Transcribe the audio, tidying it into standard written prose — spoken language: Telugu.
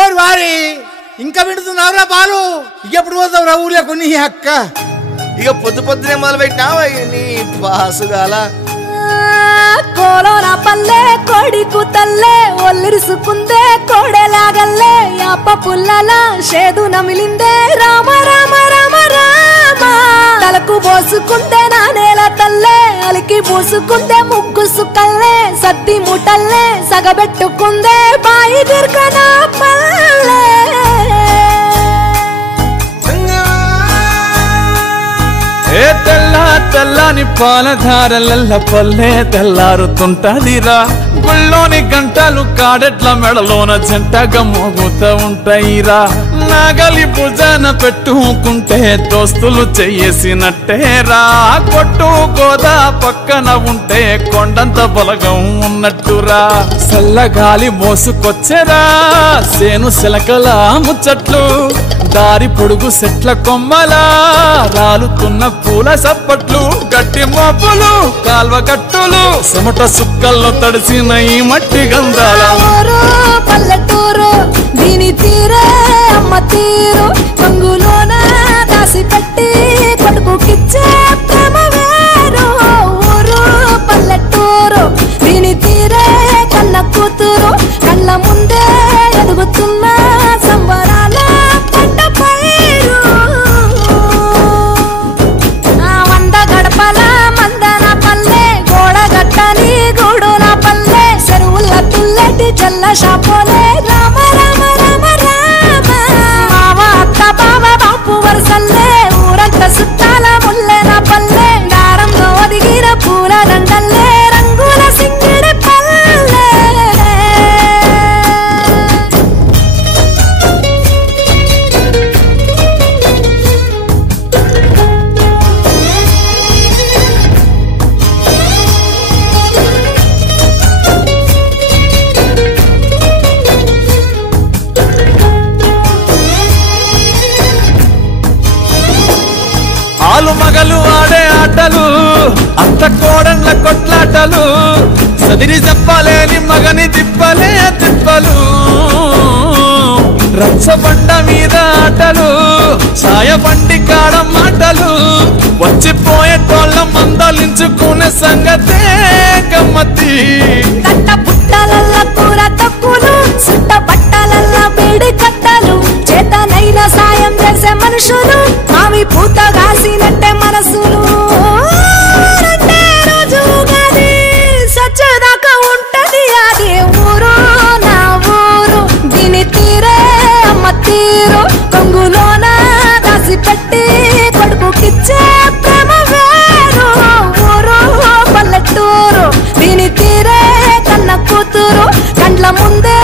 ఓరి వారి ఇంకా వింటున్నావురా బాలు, ఎప్పుడు పోతావురా ఊర్లో కొన్ని అక్క? ఇక పొద్దు పొద్దునే మొదలు పెట్టినావా నీ పాసుగాల? కోలోన పల్లె కోడి కూతల్లే ఒల్లిరుసుకుందే కోడెలాగల్లే యాప పుల్లల షేదు నమిలిందే రామ రామ రామ రామ తలకు పోసుకుందే నా నేల తల్లే అలికి పూసుకుందే ముగ్గు సుక్కల్లే సద్ది ముటల్లే సగబెట్టుకుందే బాయి దిర్కన పల్లె తెల్ల తెల్లని పాలధారలల్ల పల్లె తెల్లారుతుంటదిరా. గుళ్ళోని గంటలు కాడెట్ల మెడలోన జంటగా మోగుతూ ఉంటాయిరా. నాగలి భుజాన పెట్టుకుంటే దోస్తులు చెయ్యేసినట్టేరా. కొట్టు గోదా పక్కన ఉంటే కొండంత బలగం ఉన్నట్టురా. చల్లగాలి మోసుకొచ్చెరా సేను శిలకల ముచ్చట్లు, దారి పొడుగు చెట్ల కొమ్మలా రాలుతున్న పూల సప్పట్లు, గట్టి మోపులు కాల్వ గట్టులు చెమట సుక్కల్లో తడిసిన ఈ మట్టి గంధాల పల్లెటూరు దీని తీరే అమ్మ తీరు కొంగులోన దాసి పెట్టి కొడుకుకిచ్చే ప్రేమ వేరు. ఊరు పల్లెటూరు దీని తీరే కన్న కూతురు కళ్ళ ముందే ఎదుగుతున్న సంబరాల పంట పైరు. వంద గడపల మందన పల్లె గోడ గట్టని గూడున పల్లె చెరువుల తుల్లటి జల్ల షాపోలే రామ రామ రామ రామ మామ అత్త బావ బాపు వరసల్లే ఊరంత సుట్టాల ముల్లెన పల్లె దారంలో ఒదిగిన పూల దండల్లే రంగుల సింగిడి పల్లె. ఆలు మగలు ఆడే ఆటలు అంత కోడళ్ళ కొట్లాటలు, సదిరి చెప్పలేని మగని తిప్పలే తిప్పలు. రచ్చబండ మీద ఆటలు ఛాయబండి కాడ మాటలు, వచ్చిపోయేటోళ్ళ మందలించుకునే సంగతే గమ్మతి. కట్ట పుట్టలల్ల కూర తక్కువలు సుట్ట బట్టలల్ల వేడి కట్టలు చేతనైన సాయం చేసే మనుషులు మావి పూత కాసినట్టే మనసులు. రెండే రోజు గది సచ్చదాకా ఉంటది అది ఊరు నా ఊరు దీని తీరే అమ్మ తీరు కొంగులోన దాసి పెట్టి కొడుకుకిచ్చే ప్రేమ వేరు. ఊరు పల్లెటూరు దీని తీరే కన్న కూతురు కండ్ల ముందే